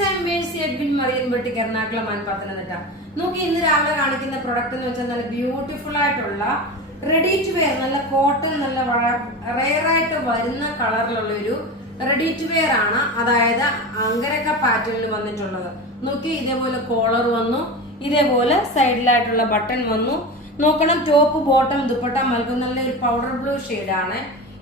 Friends, I M Mercy Edwin marine boutique, Ernakulam and Pathanamthitta. നോക്കി ഇന്ന് രാവിലെ കാണിക്കുന്ന പ്രൊഡക്റ്റ് എന്ന് വെച്ചാൽ നല്ല ബ്യൂട്ടിഫുൾ ആയിട്ടുള്ള റെഡി ടു വെയർ, നല്ല കോട്ടൺ, നല്ല റെയർ ആയിട്ട് വരുന്ന കളറിലുള്ള ഒരു റെഡി ടു വെയർ ആണ്. അതായത് അങ്കരക്ക പാറ്റേണിൽ വന്നിട്ടുള്ളത്. നോക്കി ഇതേപോലെ കോളർ വന്നു, ഇതേപോലെ സൈഡിലായിട്ടുള്ള ബട്ടൺ വന്നു. നോക്കണം, ടോപ്പ് ബോട്ടം ദുപ്പട്ട നൽകും. നല്ലൊരു പൗഡർ ബ്ലൂ ഷെയ്ഡാണ്.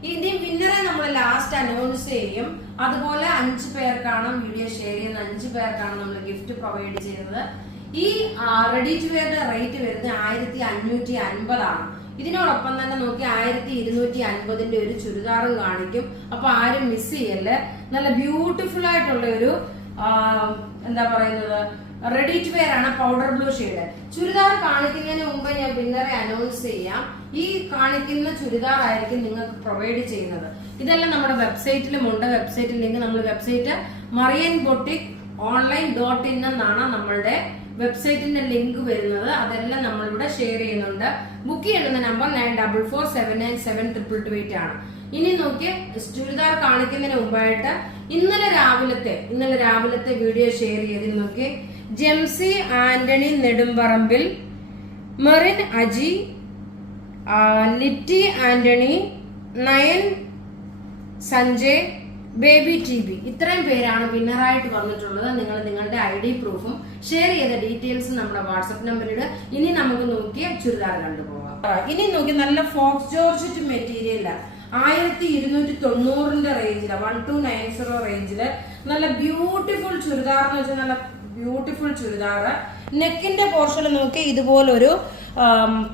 ഇതിന്റെ വിന്നറെ നമ്മൾ ലാസ്റ്റ് അനൗൺസ് ചെയ്യും. അതുപോലെ 5 പേർക്കാണ് വീഡിയോ ഷെയർ ചെയ്യുന്ന 5 പേർക്കാണ് നമ്മൾ ഗിഫ്റ്റ് പ്രൊവൈഡ് ചെയ്യുന്നത്. ഈ റെഡി ടു വെയറിന്റെ റേറ്റ് വരുന്നത് 1550 ആണ്. ഇതിനോടൊപ്പം തന്നെ നോക്കി 1250 ഒരു ചുരിദാറും കാണിക്കും. അപ്പൊ ആരും മിസ് ചെയ്യല്ലേ. നല്ല ബ്യൂട്ടിഫുൾ ആയിട്ടുള്ള ഒരു എന്താ പറയുന്നത് റെഡി ടു വെയർ ആണ്, പൗഡർ ബ്ലൂ ഷെയ്ഡ്. ചുരിദാർ കാണിക്കുന്നതിന് മുമ്പ് ഞാൻ വിന്നറെ അനൗൺസ് ചെയ്യാം. ഈ കാണിക്കുന്ന ചുരിദാർ ആയിരിക്കും നിങ്ങൾക്ക് പ്രൊവൈഡ് ചെയ്യുന്നത്. ഇതെല്ലാം നമ്മുടെ വെബ്സൈറ്റിലും ഉണ്ട്. വെബ്സൈറ്റ് ലിങ്ക് നമ്മൾ വെബ്സൈറ്റ് മറിയൻ ബൊട്ടിക് online.in എന്നാണ് നമ്മളുടെ വെബ്സൈറ്റിന്റെ ലിങ്ക് വരുന്നത്. അതെല്ലാം നമ്മളിവിടെ ഷെയർ ചെയ്യുന്നുണ്ട്. ബുക്ക് ചെയ്യുന്ന നമ്പർ 9447972228 ആണ്. ഇനി നോക്കി ചുരിദാർ കാണിക്കുന്നതിന് മുമ്പായിട്ട് ഇന്നലെ രാവിലത്തെ വീഡിയോ ഷെയർ ചെയ്ത് നോക്കി. ജെംസി ആന്റണി നെടുമ്പറമ്പിൽ, മെറിൻ അജി, ലിറ്റി ആന്റണി, നയൻ സഞ്ജയ്, ബേബി ടി ബി, ഇത്രയും പേരാണ് വിന്നറായിട്ട് വന്നിട്ടുള്ളത്. നിങ്ങൾ നിങ്ങളുടെ ID പ്രൂഫും ഷെയർ ചെയ്ത ഡീറ്റെയിൽസ് നമ്മുടെ വാട്സപ്പ് നമ്പറിൽ. ഇനി നമുക്ക് നോക്കിയ ചുരിദാർ കണ്ടുപോകാം. ഇനി നോക്കി നല്ല ഫോക്സ് ജോർജറ്റ് മെറ്റീരിയൽ 1290 റേഞ്ചില് 1290 റേഞ്ചില് നല്ല ബ്യൂട്ടിഫുൾ ചുരിദാർ എന്ന് വെച്ചാൽ നല്ല ബ്യൂട്ടിഫുൾ ചുരിദാർ. നെക്കിന്റെ പോർഷനിൽ നോക്കി ഇതുപോലൊരു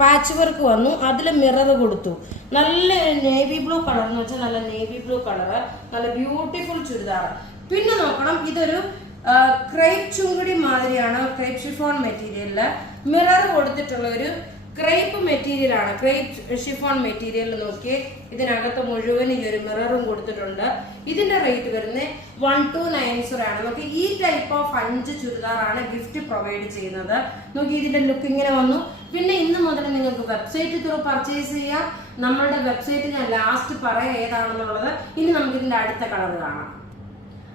പാച്ച് വർക്ക് വന്നു. അതിൽ മിറർ കൊടുത്തു. നല്ല നേവി ബ്ലൂ കളർ എന്ന് വെച്ചാൽ നല്ല നേവി ബ്ലൂ കളർ, നല്ല ബ്യൂട്ടിഫുൾ ചുരിദാർ. പിന്നെ നോക്കണം, ഇതൊരു ക്രേപ്പ് ചുങ്കടി മാതിരിയാണ്. ക്രേപ്പ് ഷിഫോൺ മെറ്റീരിയലില് മിറർ കൊടുത്തിട്ടുള്ള ഒരു ക്രേപ്പ് മെറ്റീരിയൽ ആണ്. ക്രേപ്പ് ഷിഫോൺ മെറ്റീരിയൽ നോക്കി ഇതിനകത്ത് മുഴുവൻ ഈ ഒരു മിററും കൊടുത്തിട്ടുണ്ട്. ഇതിന്റെ റേറ്റ് വരുന്നത് 1290 ആണ്. നോക്കി ഈ ടൈപ്പ് ഓഫ് 5 ചുരിദാറാണ് ഗിഫ്റ്റ് പ്രൊവൈഡ് ചെയ്യുന്നത്. നോക്കി ഇതിന്റെ ലുക്ക് ഇങ്ങനെ വന്നു. പിന്നെ ഇന്ന് മുതൽ നിങ്ങൾക്ക് വെബ്സൈറ്റ് ത്രൂ പർച്ചേസ് ചെയ്യാം. നമ്മളുടെ വെബ്സൈറ്റ് ഞാൻ ലാസ്റ്റ് പറയാം ഏതാണെന്നുള്ളത്. ഇനി നമുക്ക് ഇതിന്റെ അടുത്ത കളർ കാണാം.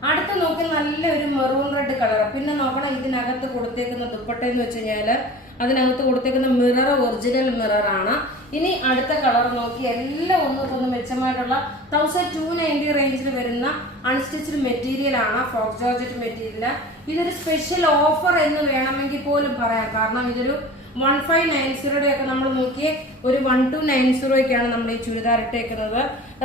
അടുത്ത നോക്കി നല്ലൊരു മെറൂൺ റെഡ് കളർ. പിന്നെ നോക്കണം, ഇതിനകത്ത് കൊടുത്തേക്കുന്ന ദുപ്പട്ട എന്ന് വെച്ച് കഴിഞ്ഞാല് അതിനകത്ത് കൊടുത്തേക്കുന്ന മിറർ ഒറിജിനൽ മിറർ ആണ്. ഇനി അടുത്ത കളർ നോക്കി എല്ലാം ഒന്ന് മെച്ചമായിട്ടുള്ള 1290 റേഞ്ചിൽ വരുന്ന അൺസ്റ്റിച്ച്ഡ് മെറ്റീരിയൽ ആണ്, ഫോക്സ് ജോർജറ്റ് മെറ്റീരിയൽ. ഇതൊരു സ്പെഷ്യൽ ഓഫർ എന്ന് വേണമെങ്കിൽ പോലും പറയാം. കാരണം ഇതൊരു 1590 ഒക്കെ നമ്മൾ നോക്കിയേ ഒരു 1290 നമ്മൾ ഈ ചുരിദാർ ഇട്ടേക്കുന്നത്.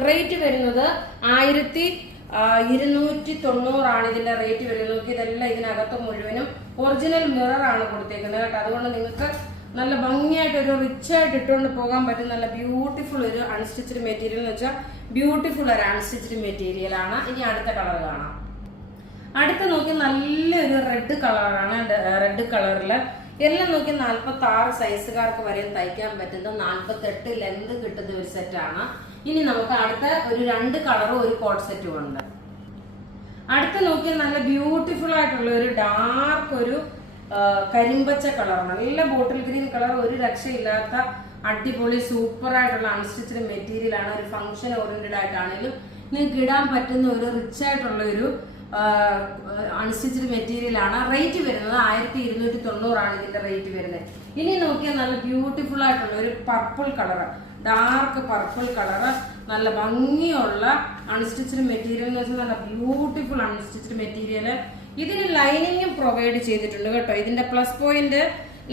റേറ്റ് വരുന്നത് 1290 ആണ് ഇതിന്റെ റേറ്റ് വരുന്നത്. നോക്കി ഇതെല്ലാം ഇതിനകത്ത് മുഴുവനും ഒറിജിനൽ മിറർ ആണ് കൊടുത്തേക്കുന്നത് കേട്ടോ. അതുകൊണ്ട് നിങ്ങൾക്ക് നല്ല ഭംഗിയായിട്ട് ഒരു റിച്ച് ആയിട്ട് ഇട്ടുകൊണ്ട് പോകാൻ പറ്റും. നല്ല ബ്യൂട്ടിഫുൾ ഒരു അൺസ്റ്റിച്ച്ഡ് മെറ്റീരിയൽ എന്ന് വെച്ചാൽ ബ്യൂട്ടിഫുൾ ഒരു അൺസ്റ്റിച്ച്ഡ് മെറ്റീരിയൽ ആണ്. ഇനി അടുത്ത കളർ കാണാം. അടുത്ത നോക്കി നല്ലൊരു റെഡ് കളറാണ്. റെഡ് കളറില് എല്ലാം നോക്കി 46 സൈസുകാർക്ക് വരെ തയ്ക്കാൻ പറ്റുന്ന 48 ലെന്ത് കിട്ടുന്ന ഒരു സെറ്റാണ്. ഇനി നമുക്ക് അടുത്ത ഒരു 2 കളറും ഒരു കോട്ട് സെറ്റും ഉണ്ട്. അടുത്ത നോക്കി നല്ല ബ്യൂട്ടിഫുൾ ആയിട്ടുള്ള ഒരു ഡാർക്ക് ഒരു കരിമ്പച്ച കളറാണ്. നല്ല ബോട്ടിൽ ഗ്രീൻ കളർ, ഒരു രക്ഷയില്ലാത്ത അടിപൊളി സൂപ്പർ ആയിട്ടുള്ള അൺസ്റ്റിച്ച്ഡ് മെറ്റീരിയൽ ആണ്. ഒരു ഫംഗ്ഷൻ ഓറിയന്റഡ് ആയിട്ടാണെങ്കിലും നിങ്ങൾക്ക് ഇടാൻ പറ്റുന്ന ഒരു റിച്ച് ആയിട്ടുള്ള ഒരു അൺസ്റ്റിച്ച്ഡ് മെറ്റീരിയൽ ആണ്. റേറ്റ് വരുന്നത് 1290 ആണ് ഇതിന്റെ റേറ്റ് വരുന്നത്. ഇനി നോക്കിയാൽ നല്ല ബ്യൂട്ടിഫുൾ ആയിട്ടുള്ള ഒരു purple colour, dark purple colour, നല്ല ഭംഗിയുള്ള അൺസ്റ്റിച്ച്ഡ് മെറ്റീരിയൽ എന്ന് വെച്ചാൽ നല്ല ബ്യൂട്ടിഫുൾ അൺസ്റ്റിച്ച്ഡ് മെറ്റീരിയൽ. ഇതിന് ലൈനിങ്ങും പ്രൊവൈഡ് ചെയ്തിട്ടുണ്ട് കേട്ടോ. ഇതിന്റെ പ്ലസ് പോയിന്റ്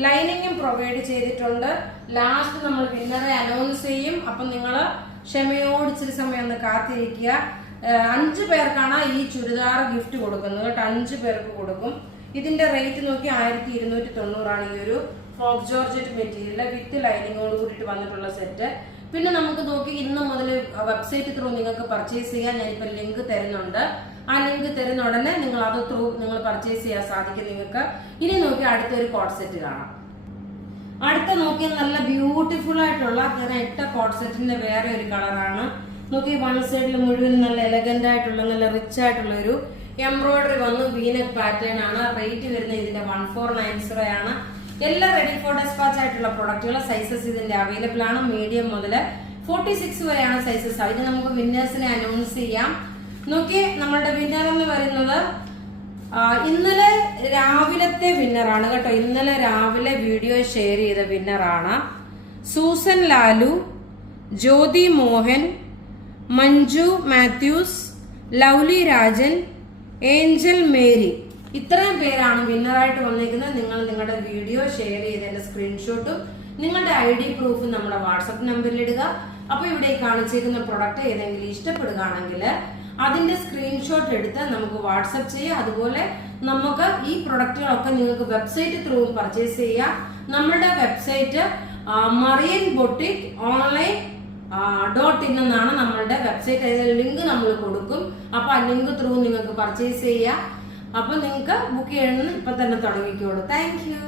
ലൈനിങ്ങും പ്രൊവൈഡ് ചെയ്തിട്ടുണ്ട്. ലാസ്റ്റ് നമ്മൾ വിന്നറെ അനൗൺസ് ചെയ്യും. അപ്പം നിങ്ങൾ ക്ഷമയോട് ഇച്ചിരി സമയം ഒന്ന് കാത്തിരിക്കുക. 5 പേർക്കാണ് ഈ ചുരിദാർ ഗിഫ്റ്റ് കൊടുക്കുന്നത് കേട്ടോ. 5 പേർക്ക് കൊടുക്കും. ഇതിന്റെ റേറ്റ് നോക്കി 1290 ആണ് ഈ ഒരു ഫോക്സ് ജോർജറ്റ് മെറ്റീരിയൽ വിത്ത് ലൈനിങ്ങോട് കൂടിയിട്ട് വന്നിട്ടുള്ള സെറ്റ്. പിന്നെ നമുക്ക് നോക്കി ഇന്ന് മുതൽ വെബ്സൈറ്റ് ത്രൂ നിങ്ങൾക്ക് പർച്ചേസ് ചെയ്യാൻ ഞാനിപ്പോൾ ലിങ്ക് തരുന്നുണ്ട്. ആ ലിങ്ക് തരുന്ന ഉടനെ നിങ്ങൾ അത് ത്രൂ നിങ്ങൾ പർച്ചേസ് ചെയ്യാൻ സാധിക്കും നിങ്ങൾക്ക്. ഇനി നോക്കി അടുത്തൊരു കോട്ട് സെറ്റ് കാണാം. അടുത്ത നോക്കി നല്ല ബ്യൂട്ടിഫുൾ ആയിട്ടുള്ള ഞാൻ ഇട്ട കോട്ട് സെറ്റിന്റെ വേറെ ഒരു കളറാണ്. നോക്കി വൺ സൈഡിൽ മുഴുവൻ നല്ല എലഗന്റ് ആയിട്ടുള്ള നല്ല റിച്ച് ആയിട്ടുള്ള ഒരു എംബ്രോയിഡറി വന്നു. വീനക് പാറ്റേൺ ആണ്. റേറ്റ് വരുന്നത് ഇതിന്റെ 1490 ആണ്. എല്ലാ റെഡി ഫോർ ഡെസ്പാച്ച് ആയിട്ടുള്ള പ്രൊഡക്റ്റുകൾ സൈസസ് ഇതിന്റെ അവൈലബിൾ ആണ്. മീഡിയം മുതൽ 46 വരെയാണ് സൈസസ്. അതിന് നമുക്ക് വിന്നേഴ്സിനെ അനൗൺസ് ചെയ്യാം. നോക്കി നമ്മളുടെ വിന്നർ എന്ന് പറയുന്നത് ഇന്നലെ രാവിലത്തെ വിന്നറാണ് കേട്ടോ. ഇന്നലെ രാവിലെ വീഡിയോ ഷെയർ ചെയ്ത വിന്നറാണ് സൂസൻ ലാലു, ജ്യോതി മോഹൻ, മഞ്ജു മാത്യൂസ്, ലൗലി രാജൻ, ഏഞ്ചൽ മേരി. ഇത്രയും പേരാണ് വിന്നറായിട്ട് വന്നിരിക്കുന്നത്. നിങ്ങൾ നിങ്ങളുടെ വീഡിയോ ഷെയർ ചെയ്തതിന്റെ സ്ക്രീൻഷോട്ടും നിങ്ങളുടെ ID പ്രൂഫും നമ്മുടെ വാട്സപ്പ് നമ്പറിൽ ഇടുക. അപ്പൊ ഇവിടെ കാണിച്ചിരിക്കുന്ന പ്രൊഡക്റ്റ് ഏതെങ്കിലും ഇഷ്ടപ്പെടുകയാണെങ്കിൽ അതിന്റെ സ്ക്രീൻഷോട്ട് എടുത്ത് നമുക്ക് വാട്സപ്പ് ചെയ്യാം. അതുപോലെ നമുക്ക് ഈ പ്രൊഡക്റ്റുകളൊക്കെ നിങ്ങൾക്ക് വെബ്സൈറ്റ് ത്രൂ പർച്ചേസ് ചെയ്യാം. നമ്മുടെ website marine boutique online .in എന്നാണ് നമ്മളുടെ വെബ്സൈറ്റ്. അതിന്റെ ലിങ്ക് നമ്മൾ കൊടുക്കും. അപ്പൊ ആ ലിങ്ക് ത്രൂ നിങ്ങൾക്ക് പർച്ചേസ് ചെയ്യാം. അപ്പൊ നിങ്ങൾക്ക് ബുക്ക് ചെയ്യണമെന്ന് ഇപ്പൊ തന്നെ തുടങ്ങിക്കോളൂ. Thank you.